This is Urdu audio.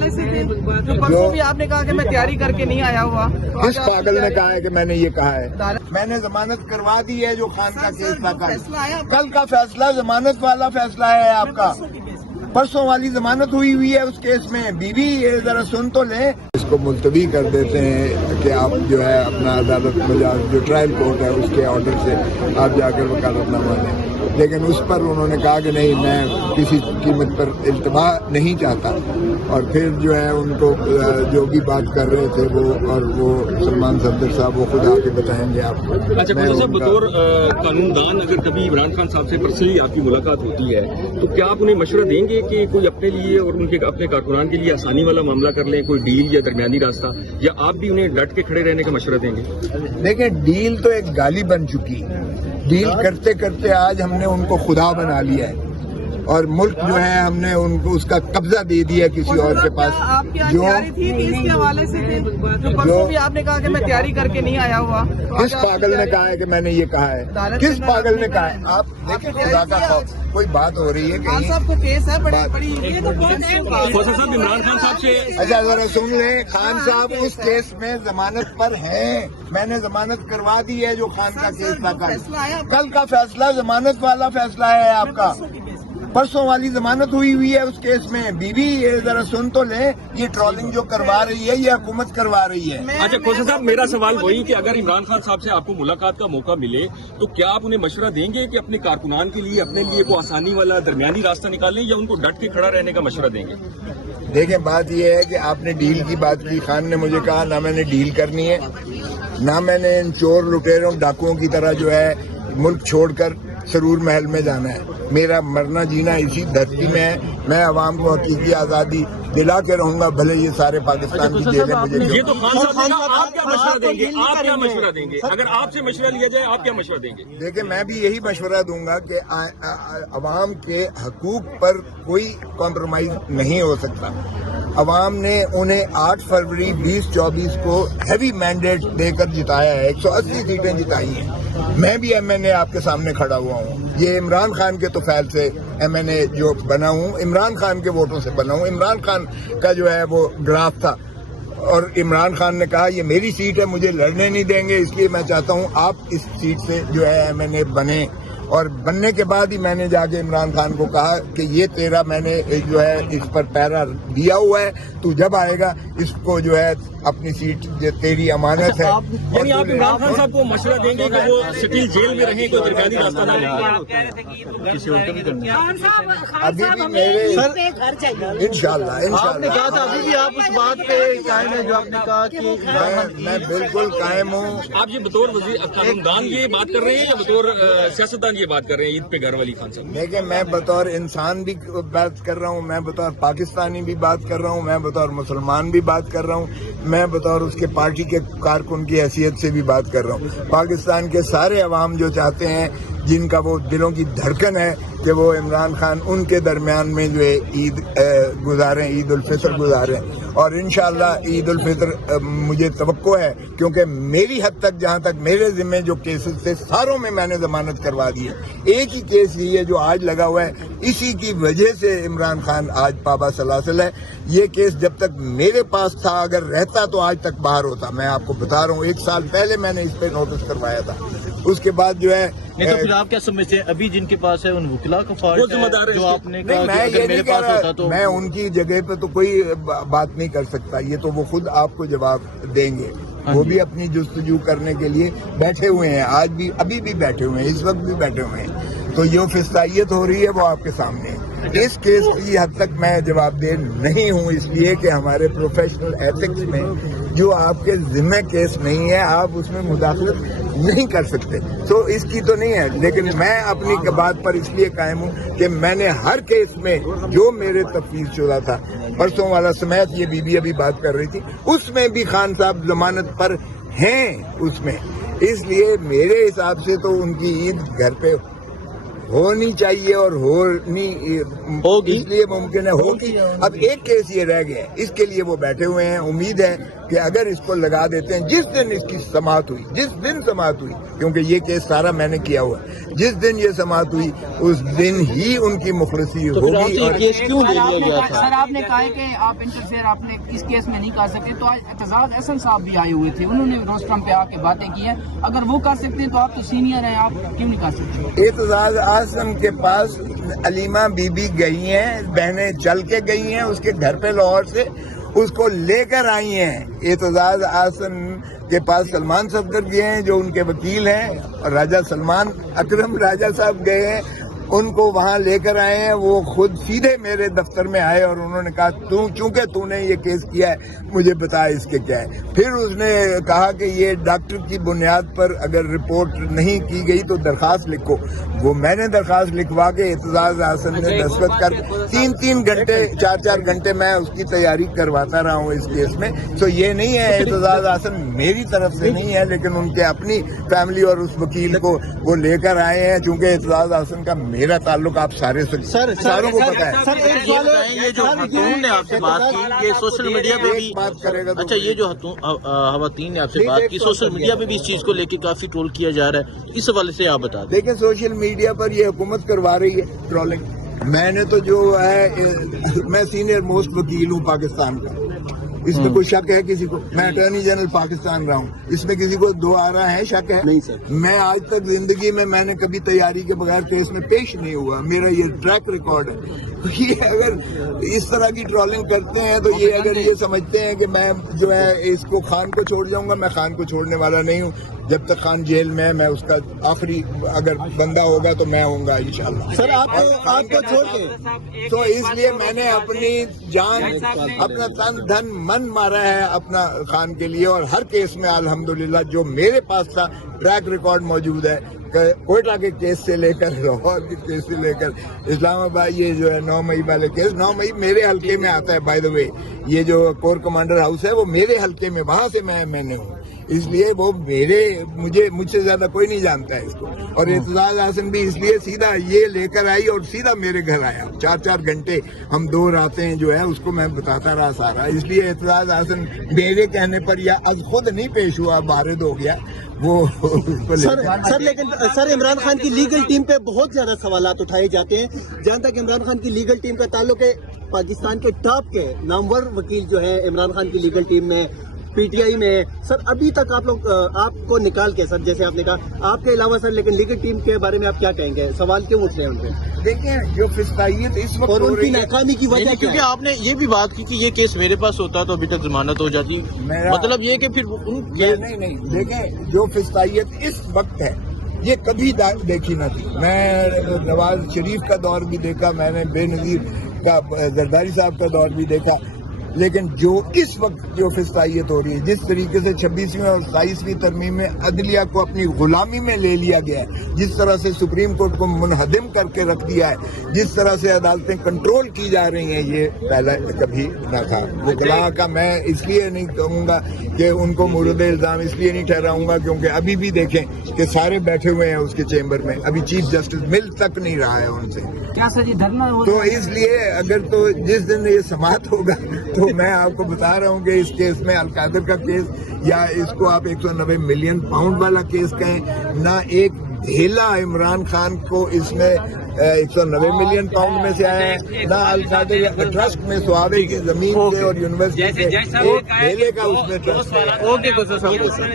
حوالے سے تھے جو پرسوں بھی آپ نے کہا کہ میں تیاری کر کے نہیں آیا ہوا. کس پاگل نے کہا ہے کہ میں نے یہ کہا ہے؟ میں نے ضمانت کروا دی ہے جو خان کا کیس تھا. کل کا فیصلہ ضمانت والا فیصلہ ہے آپ کا. پرسوں والی ضمانت ہوئی ہے اس کیس میں. بیوی ذرا سن تو لیں. اس کو ملتوی کر دیتے ہیں کہ آپ جو ہے اپنا عدالت میں جو ٹرائل کورٹ ہے اس کے آرڈر سے آپ جا کر وکالت نامہ دیں. لیکن اس پر انہوں نے کہا کہ نہیں میں کسی قیمت پر التوا نہیں چاہتا. اور پھر جو ہے ان کو جو بھی بات کر رہے تھے وہ سلمان صفدر صاحب وہ خود آ کے بتائیں گے آپ کو. اچھا صاحب، بطور قانون دان اگر کبھی عمران خان صاحب سے پرسنلی آپ کی ملاقات ہوتی ہے تو کیا آپ انہیں مشورہ دیں گے کہ کوئی اپنے لیے اور ان کے اپنے کارکنان کے لیے آسانی والا معاملہ کر لیں، کوئی ڈیل یا درمیانی راستہ، یا آپ بھی انہیں ڈٹ کے کھڑے رہنے کا مشورہ دیں گے؟ دیکھیں ڈیل تو ایک گالی بن چکی. ڈیل کرتے کرتے آج ہم نے ان کو خدا بنا لیا ہے اور ملک جو ہے ہم نے ان کو اس کا قبضہ دے دیا کسی اور کے پاس. جو اس کے حوالے سے تھے جو پرسوں بھی آپ نے کہا کہ میں تیاری کر کے نہیں آیا ہوا. کس پاگل نے کہا ہے کہ میں نے یہ کہا ہے؟ کس پاگل نے کہا ہے؟ آپ دیکھیں خدا کا خوف. کوئی بات ہو رہی ہے خان صاحب کو کیس ہے بڑی صاحب عمران خان صاحب سے اچھا ذرا سن لیں. خان صاحب اس کیس میں ضمانت پر ہیں. میں نے ضمانت کروا دی ہے جو خان کا کیس تھا. کل کا فیصلہ ضمانت والا فیصلہ ہے آپ کا. پرسوں والی ضمانت ہوئی ہے اس کیس میں. بیوی ذرا سن تو لیں. یہ ٹرولنگ جو کروا رہی ہے یہ حکومت کروا رہی ہے. اچھا کوشا صاحب، میرا سوال وہی کہ اگر عمران خان صاحب سے آپ کو ملاقات کا موقع ملے تو کیا آپ انہیں مشورہ دیں گے کہ اپنے کارکنان کے لیے اپنے لیے کوئی آسانی والا درمیانی راستہ نکالیں، یا ان کو ڈٹ کے کھڑا رہنے کا مشورہ دیں گے؟ دیکھیں بات یہ ہے کہ آپ نے ڈیل کی بات کی. خان نے مجھے کہا نہ میں نے ڈیل کرنی ہے، نہ میں نے ان چور لٹیروں ڈاکوؤں کی طرح جو ہے ملک چھوڑ کر سرور محل میں جانا ہے. میرا مرنا جینا اسی دھرتی میں ہے. میں عوام کو حقیقی آزادی دلا کے رہوں گا، بھلے یہ سارے پاکستان کی جیلیں مجھے. یہ تو خان صاحب آپ کیا مشورہ دیں گے؟ آپ کیا مشورہ دیں گے اگر آپ سے مشورہ لیا جائے؟ آپ کیا مشورہ دیں گے؟ دیکھیں میں بھی یہی مشورہ دوں گا کہ عوام کے حقوق پر کوئی کمپرومائز نہیں ہو سکتا. عوام نے انہیں 8 فروری 2024 کو ہیوی مینڈیٹ دے کر جتایا ہے. 180 سیٹیں جتائی ہیں. میں بھی ایم این اے آپ کے سامنے کھڑا ہوا ہوں. یہ عمران خان کے توفیل سے ایم این اے جو بنا ہوں، عمران خان کے ووٹوں سے بنا ہوں. عمران خان کا جو ہے وہ ڈرافٹ تھا اور عمران خان نے کہا یہ میری سیٹ ہے، مجھے لڑنے نہیں دیں گے، اس لیے میں چاہتا ہوں آپ اس سیٹ سے جو ہے ایم این اے بنے. اور بننے کے بعد ہی میں نے جا کے عمران خان کو کہا کہ یہ تیرا میں نے جو ہے اس پر پیرا دیا ہوا ہے، تو جب آئے گا اس کو جو ہے اپنی سیٹ تیری امانت ہے. یعنی آپ عمران خان صاحب کو مشورہ دیں گے کہ وہ سٹل جیل میں رہیں، کوئی درمیانی راستہ نہ ابھی بھی میرے انشاءاللہ ابھی بھی آپ اس بات پہ قائم ہیں جو آپ نے کہا کہ میں بالکل قائم ہوں. آپ یہ بطور قانون دان یہ بات کر رہے ہیں یا بطور سیاستدان یہ بات کر رہے ہیں عید پہ گھر والی خان صاحب؟ دیکھیں میں بطور انسان بھی بات کر رہا ہوں، میں بطور پاکستانی بھی بات کر رہا ہوں، میں بطور مسلمان بھی بات کر رہا ہوں، میں بطور اس کے پارٹی کے کارکن کی حیثیت سے بھی بات کر رہا ہوں. پاکستان کے سارے عوام جو چاہتے ہیں، جن کا وہ دلوں کی دھڑکن ہے کہ وہ عمران خان ان کے درمیان میں جو ہے عید گزاریں، عید الفطر گزاریں. اور انشاءاللہ عید الفطر مجھے توقع ہے، کیونکہ میری حد تک جہاں تک میرے ذمہ جو کیسز تھے ساروں میں نے ضمانت کروا دی ہے. ایک ہی کیس یہ ہے جو آج لگا ہوا ہے، اسی کی وجہ سے عمران خان آج پابا سلاسل ہے. یہ کیس جب تک میرے پاس تھا، اگر رہتا تو آج تک باہر ہوتا. میں آپ کو بتا رہا ہوں 1 سال پہلے میں نے اس پہ نوٹس کروایا تھا. اس کے بعد جو ہے نہیں تو پھر آپ کیا سمجھتے ہیں ابھی جن کے پاس ہے ان وکلا کا فالٹ ہے جو آپ نے کہا میں اگر میرے پاس ہوتا تو میں ان کی جگہ پہ تو کوئی بات نہیں کر سکتا. یہ تو وہ خود آپ کو جواب دیں گے. وہ بھی اپنی جستجو کرنے کے لیے بیٹھے ہوئے ہیں، آج بھی ابھی بھی بیٹھے ہوئے ہیں، اس وقت بھی بیٹھے ہوئے ہیں. تو جو فستائیت ہو رہی ہے وہ آپ کے سامنے ہے. اس کیس کی حد تک میں جواب دہ نہیں ہوں، اس لیے کہ ہمارے پروفیشنل ایتھکس میں جو آپ کے ذمہ کیس نہیں ہے آپ اس میں مداخلت نہیں کر سکتے. تو اس کی تو نہیں ہے، لیکن میں اپنی بات پر اس لیے قائم ہوں کہ میں نے ہر کیس میں جو میرے تفویض شدہ تھا، پرسوں والا سمیت یہ بی بی ابھی بات کر رہی تھی، اس میں بھی خان صاحب ضمانت پر ہیں اس میں. اس لیے میرے حساب سے تو ان کی عید گھر پہ ہونی چاہیے اور ہونی ہوگی، اس لیے ممکن ہے ہوگی. اب ایک کیس یہ رہ گیا ہے، اس کے لیے وہ بیٹھے ہوئے ہیں. امید ہے کہ اگر اس کو لگا دیتے ہیں، جس دن اس کی سماعت ہوئی کیونکہ یہ کیس سارا میں نے کیا ہوا ہے، جس دن یہ سماعت ہوئی اس دن ہی ان کی مخلصی ہوگی. اور کیس کیوں لے لیا گیا تھا؟ سر آپ نے کہا ہے کہ آپ انٹرفیئر آپ نے اس کیس میں نہیں کر سکتے، تو آج اعتزاز احسن صاحب بھی آئے ہوئے تھے، انہوں نے روسٹرم پہ آ کے باتیں کی ہیں. اگر وہ کر سکتے ہیں تو آپ تو سینئر ہیں، آپ کیوں نہیں کر سکتے؟ اعتزاز احسن کے پاس علیمہ بی بی گئی ہیں، بہنیں چل کے گئی ہیں اس کے گھر پہ لاہور سے، اس کو لے کر آئی ہیں. اعتزاز احسن کے پاس سلمان صفدر گئے ہیں جو ان کے وکیل ہیں، اور راجہ سلمان اکرم راجہ صاحب گئے ہیں، ان کو وہاں لے کر آئے ہیں. وہ خود سیدھے میرے دفتر میں آئے اور انہوں نے کہا چونکہ تو نے یہ کیس کیا ہے مجھے بتا اس کے کیا ہے. پھر اس نے کہا کہ یہ ڈاکٹر کی بنیاد پر اگر رپورٹ نہیں کی گئی تو درخواست لکھو. وہ میں نے درخواست لکھوا کے اعتزاز احسن نے دستخط کر 3 گھنٹے 4 گھنٹے میں اس کی تیاری کرواتا رہا ہوں اس کیس میں. تو یہ نہیں ہے اعتزاز احسن میری طرف سے نہیں ہے، لیکن ان کے اپنی فیملی اور اس وکیل کو وہ لے کر آئے ہیں. چونکہ اعتزاز احسن کا میرا تعلق آپ ساروں کو پتا ہے. سر ایک سوال ہے، یہ جو خاتون نے آپ سے بات کی یہ سوشل میڈیا پہ بھی بات کرے گا. اچھا، یہ جو خواتین نے آپ سے بات کی سوشل میڈیا پہ بھی اس چیز کو لے کے کافی ٹرول کیا جا رہا ہے، اس حوالے سے آپ بتا دیں. دیکھیں سوشل میڈیا پر یہ حکومت کروا رہی ہے ٹرولنگ. میں نے تو جو ہے میں سینئر موسٹ وکیل ہوں پاکستان کا، اس میں کوئی شک ہے کسی کو؟ میں اٹارنی جنرل پاکستان رہا ہوں، اس میں کسی کو دو آ رہا ہے شک ہے؟ نہیں سر. میں آج تک زندگی میں نے کبھی تیاری کے بغیر کیس میں پیش نہیں ہوا، میرا یہ ٹریک ریکارڈ ہے. یہ اگر اس طرح کی ٹرولنگ کرتے ہیں تو یہ اگر یہ سمجھتے ہیں کہ میں جو ہے اس کو خان کو چھوڑ جاؤں گا، میں خان کو چھوڑنے والا نہیں ہوں. جب تک خان جیل میں میں اس کا آخری اگر بندہ ہوگا تو میں ہوں گا انشاءاللہ. سر آپ کو چھوڑ کے تو اس لیے میں نے اپنی جان اپنا تن دھن من مارا ہے اپنا خان کے لیے، اور ہر کیس میں الحمدللہ جو میرے پاس تھا ٹریک ریکارڈ موجود ہے. کوئٹہ کے کیس سے لے کر لاہور کے کیس سے لے کر اسلام آباد، یہ جو ہے 9 مئی والے کیس، 9 مئی میرے حلقے میں آتا ہے. بائی دا وے یہ جو کور کمانڈر ہاؤس ہے وہ میرے حلقے میں، وہاں سے میں نے ہوں، اس لیے وہ مجھ سے زیادہ کوئی نہیں جانتا ہے اس کو. اور اعتزاز احسن بھی اس لیے سیدھا یہ لے کر آئی اور سیدھا میرے گھر آیا. 4 گھنٹے ہم 2 راتیں جو ہے اس کو میں بتاتا رہا سارا. اس لیے اعتزاز احسن میرے کہنے پر یا از خود نہیں پیش ہوا، بارد ہو گیا وہ. سر لیکن سر عمران خان کی لیگل ٹیم پہ بہت زیادہ سوالات اٹھائے جاتے ہیں. جہاں تک عمران خان کی لیگل ٹیم کا تعلق ہے، پاکستان کے ٹاپ کے نامور وکیل جو ہے عمران خان کی لیگل ٹیم میں پی ٹی آئی میں. سر ابھی تک آپ کو نکال کے، سر جیسے آپ نے کہا آپ کے علاوہ سر، لیکن لیگل ٹیم کے بارے میں آپ کیا کہیں گے؟ سوال کیوں اٹھ رہے ہیں ان پہ؟ دیکھیں جو فسطائیت اس وقت اور ہو ان کی رہی ہے، ناکامی کی وجہ کیا کیونکہ ہے؟ آپ نے یہ بھی بات کی کہ یہ کیس میرے پاس ہوتا تو ابھی تک ضمانت ہو جاتی، مطلب یہ کہ پھر نہیں دیکھیں جو فسطائیت اس وقت ہے یہ کبھی دیکھی نہ تھی. میں نواز شریف کا دور بھی دیکھا، میں نے بے نظیر کا زرداری صاحب کا دور بھی دیکھا، لیکن جو اس وقت جو فسطائیت ہو رہی ہے، جس طریقے سے 26ویں اور 27ویں ترمیم میں عدلیہ کو اپنی غلامی میں لے لیا گیا ہے، جس طرح سے سپریم کورٹ کو منہدم کر کے رکھ دیا ہے، جس طرح سے عدالتیں کنٹرول کی جا رہی ہیں، یہ پہلے کبھی نہ تھا. وکلاء کا میں اس لیے نہیں کہوں گا کہ ان کو مورد الزام اس لیے نہیں ٹھہراؤں گا کیونکہ ابھی بھی دیکھیں کہ سارے بیٹھے ہوئے ہیں اس کے چیمبر میں، ابھی چیف جسٹس مل تک نہیں رہا ہے ان سے. کیا سر جی دھرنا ہو؟ تو اس لیے اگر تو جس دن یہ سماعت ہوگا تو میں آپ کو بتا رہا ہوں کہ اس کیس میں القادر کا کیس، یا اس کو آپ 190 ملین پاؤنڈ والا کیس کہیں، نہ ایک ڈھیلا عمران خان کو اس میں 190 ملین پاؤنڈ میں سے آیا ہے، نہ القادر ٹرسٹ میں سوابے کی زمین کے اور یونیورسٹی کے ایک ڈھیلے کا اس میں ٹرسٹ ہے. اوکے